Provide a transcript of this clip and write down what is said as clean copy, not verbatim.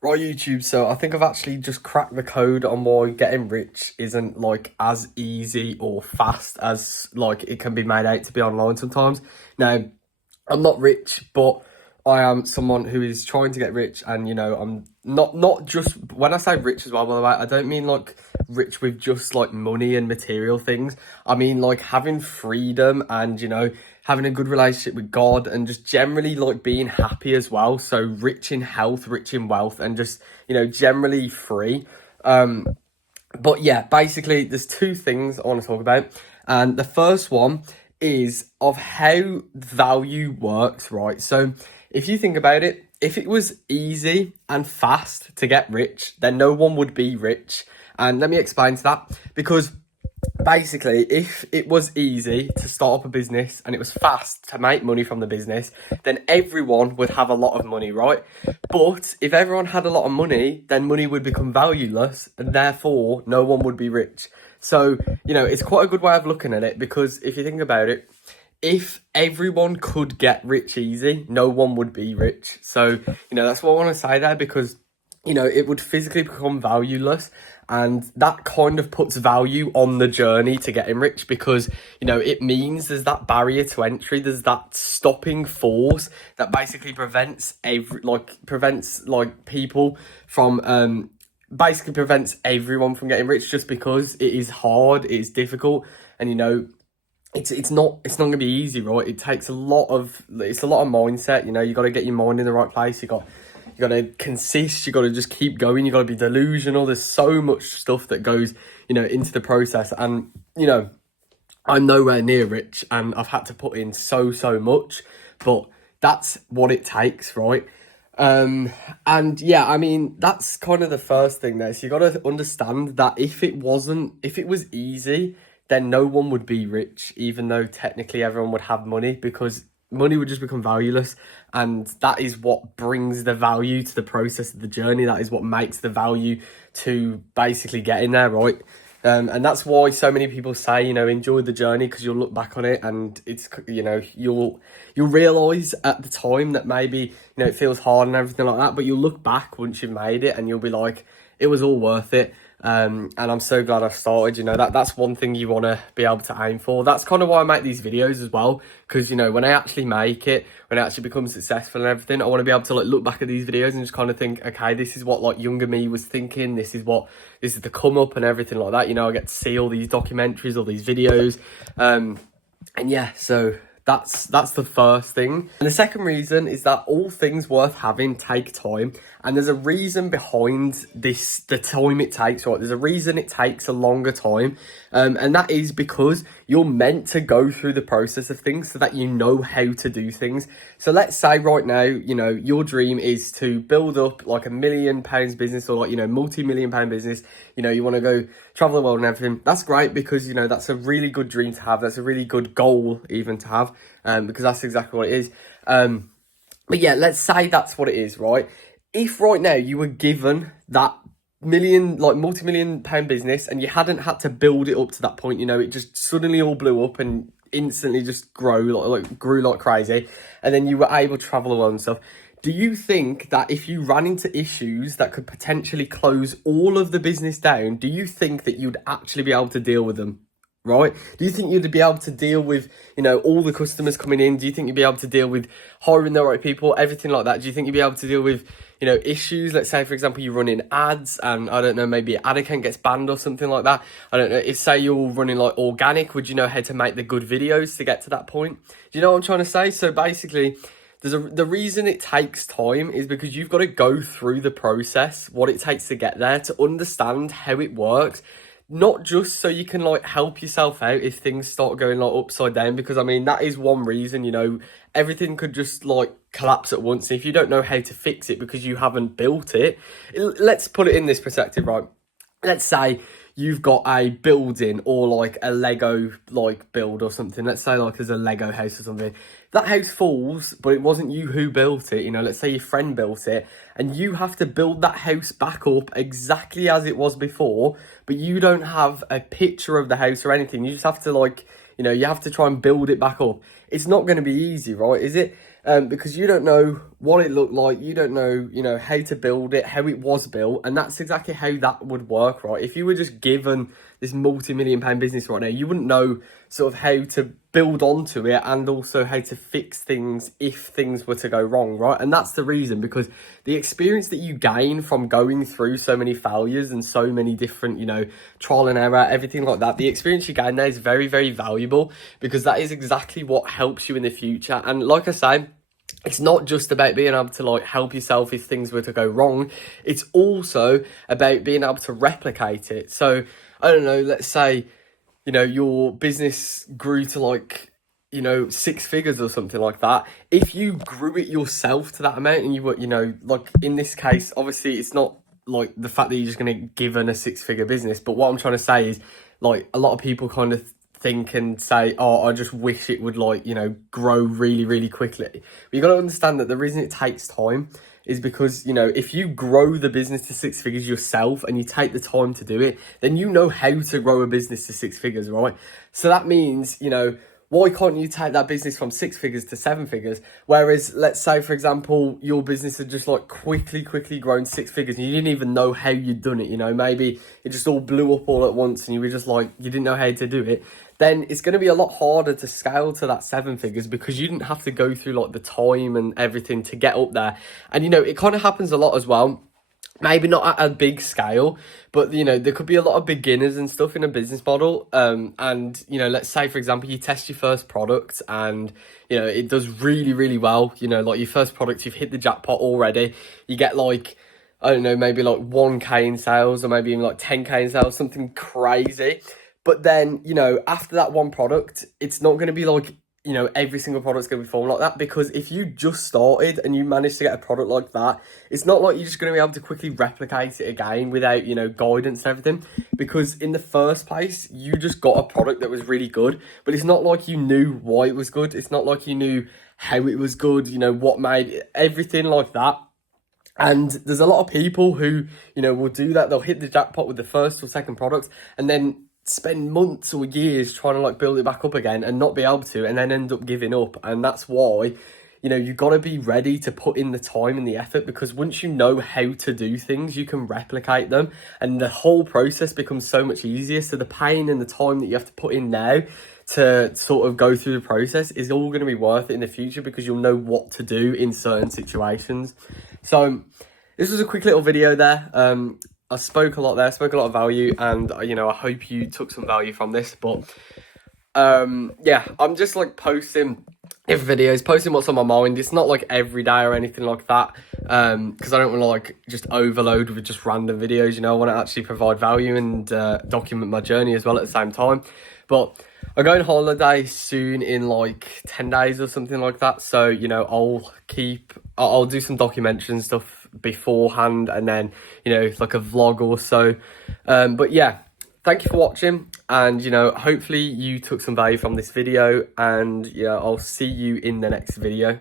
Right, YouTube. So I think I've actually just cracked the code on why getting rich isn't like as easy or fast as like it can be made out to be online sometimes. Now, I'm not rich, but I am someone who is trying to get rich, and I'm not just when I say rich as well. By the way, I don't mean like rich with just like money and material things. I mean like having freedom and having a good relationship with God and just generally like being happy as well. So rich in health, rich in wealth, and just generally free. But yeah, basically, there's two things I want to talk about. And the first one is of how value works, right? So if you think about it, if it was easy and fast to get rich, then no one would be rich. And let me explain to that. Because basically, if it was easy to start up a business and it was fast to make money from the business, then everyone would have a lot of money, right? But if everyone had a lot of money, then money would become valueless and therefore no one would be rich. So, it's quite a good way of looking at it, because if you think about it, if everyone could get rich easy, no one would be rich. So, that's what I want to say there, because it would physically become valueless. And that kind of puts value on the journey to getting rich, because, it means there's that barrier to entry. There's that stopping force that basically prevents people from, basically prevents everyone from getting rich, just because it is hard, it is difficult. And, it's not going to be easy, right? It takes a lot of mindset. You got to get your mind in the right place. You got to consist. You got to just keep going. You got to be delusional. There's so much stuff that goes into the process. And I'm nowhere near rich, and I've had to put in so much, but that's what it takes, right? And yeah, I mean, that's kind of the first thing there. So you got to understand that if it was easy, then no one would be rich, even though technically everyone would have money, because money would just become valueless. And that is what brings the value to the process of the journey. That is what makes the value to basically getting there, right? And that's why so many people say, enjoy the journey, because you'll look back on it and it's, you'll realize at the time that maybe, it feels hard and everything like that, but you'll look back once you've made it and you'll be like, it was all worth it. And I'm so glad I started. That's one thing you want to be able to aim for. That's kind of why I make these videos as well, because when I actually make it, when I actually become successful and everything, I want to be able to look back at these videos and just kind of think, okay, this is what younger me was thinking, this is the come up and everything like that. I get to see all these documentaries, all these videos, and yeah, so that's the first thing. And the second reason is that all things worth having take time. And there's a reason behind this, the time it takes, right? There's a reason it takes a longer time. And that is because you're meant to go through the process of things so that you know how to do things. So let's say right now, your dream is to build up like £1 million business, or like, multi-million pound business. You want to go travel the world and everything. That's great, because, that's a really good dream to have. That's a really good goal even to have, because that's exactly what it is. But yeah, let's say that's what it is, right? If right now you were given that multi-million pound business and you hadn't had to build it up to that point, it just suddenly all blew up and instantly just grew like crazy, and then you were able to travel the world and stuff. Do you think that if you ran into issues that could potentially close all of the business down, do you think that you'd actually be able to deal with them? Right? Do you think you'd be able to deal with, all the customers coming in? Do you think you'd be able to deal with hiring the right people, everything like that? Do you think you'd be able to deal with, issues? Let's say, for example, you're running ads and I don't know, maybe an ad account gets banned or something like that. I don't know. If say you're running like organic, would you know how to make the good videos to get to that point? Do you know what I'm trying to say? So basically, the reason it takes time is because you've got to go through the process, what it takes to get there, to understand how it works. Not just so you can help yourself out if things start going upside down, because I mean that is one reason, everything could just collapse at once. And if you don't know how to fix it because you haven't built it, let's put it in this perspective, right? Let's say you've got a building or a Lego build or something. Let's say there's a Lego house or something. That house falls, but it wasn't you who built it. Let's say your friend built it, and you have to build that house back up exactly as it was before, but you don't have a picture of the house or anything. You just have to you have to try and build it back up. It's not going to be easy, right? Is it? Because you don't know what it looked like, you don't know, you know, how to build it, how it was built, and that's exactly how that would work, right? If you were just given this multi-million pound business right now, you wouldn't know sort of how to build onto it and also how to fix things if things were to go wrong, right? And that's the reason, because the experience that you gain from going through so many failures and so many different, you know, trial and error, everything like that, the experience you gain there is very, very valuable, because that is exactly what helps you in the future. And like I say, it's not just about being able to like help yourself if things were to go wrong. It's also about being able to replicate it. So I don't know, let's say, you know, your business grew to like, you know, 6 figures or something like that. If you grew it yourself to that amount, and you were, you know, like in this case, obviously it's not like the fact that you're just going to give in a 6-figure business. But what I'm trying to say is, like, a lot of people kind of think and say, oh, I just wish it would, like, you know, grow really, really quickly. But you got to understand that the reason it takes time is because, you know, if you grow the business to 6 figures yourself and you take the time to do it, then you know how to grow a business to 6 figures, right? So that means, you know, why can't you take that business from 6 figures to 7 figures? Whereas, let's say, for example, your business had just like quickly grown 6 figures and you didn't even know how you'd done it, you know, maybe it just all blew up all at once and you were just like, you didn't know how to do it. Then it's going to be a lot harder to scale to that 7 figures, because you didn't have to go through like the time and everything to get up there. And, you know, it kind of happens a lot as well. Maybe not at a big scale, but, you know, there could be a lot of beginners and stuff in a business model. And, you know, let's say, for example, you test your first product and, you know, it does really, really well. You know, like your first product, you've hit the jackpot already. You get like, I don't know, maybe like 1K in sales, or maybe even like 10K in sales, something crazy. But then, you know, after that one product, it's not going to be like, you know, every single product's going to be formed like that. Because if you just started and you managed to get a product like that, it's not like you're just going to be able to quickly replicate it again without, you know, guidance and everything. Because in the first place, you just got a product that was really good, but it's not like you knew why it was good. It's not like you knew how it was good, you know, what made it, everything like that. And there's a lot of people who, you know, will do that. They'll hit the jackpot with the first or second product and then spend months or years trying to like build it back up again and not be able to, and then end up giving up. And that's why, you know, you got to be ready to put in the time and the effort, because once you know how to do things, you can replicate them and the whole process becomes so much easier. So the pain and the time that you have to put in now to sort of go through the process is all going to be worth it in the future, because you'll know what to do in certain situations. So this was a quick little video there. I spoke a lot there, spoke a lot of value, and, you know, I hope you took some value from this. But yeah, I'm just like posting different videos, posting what's on my mind. It's not like every day or anything like that, because I don't want to like just overload with just random videos. You know, I want to actually provide value and document my journey as well at the same time. But I'm going on holiday soon in like 10 days or something like that. So, you know, I'll do some documentary and stuff beforehand, and then, you know, like a vlog or so. But yeah, thank you for watching, and, you know, hopefully you took some value from this video, and yeah, I'll see you in the next video.